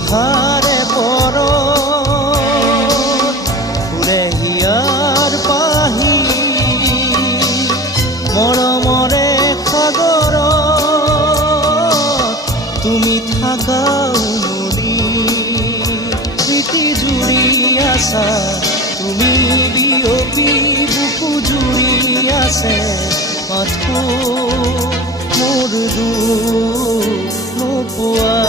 অহাৰে পৰ ফুৰে হিয়াৰ পাহি মৰমৰে সাগৰ তুমি থাকা উমলি স্মৃতি জুৰি আছা তুমি বিয়পি বুকু জুৰি আছে মাথো মোৰ দুখ নোপোৱা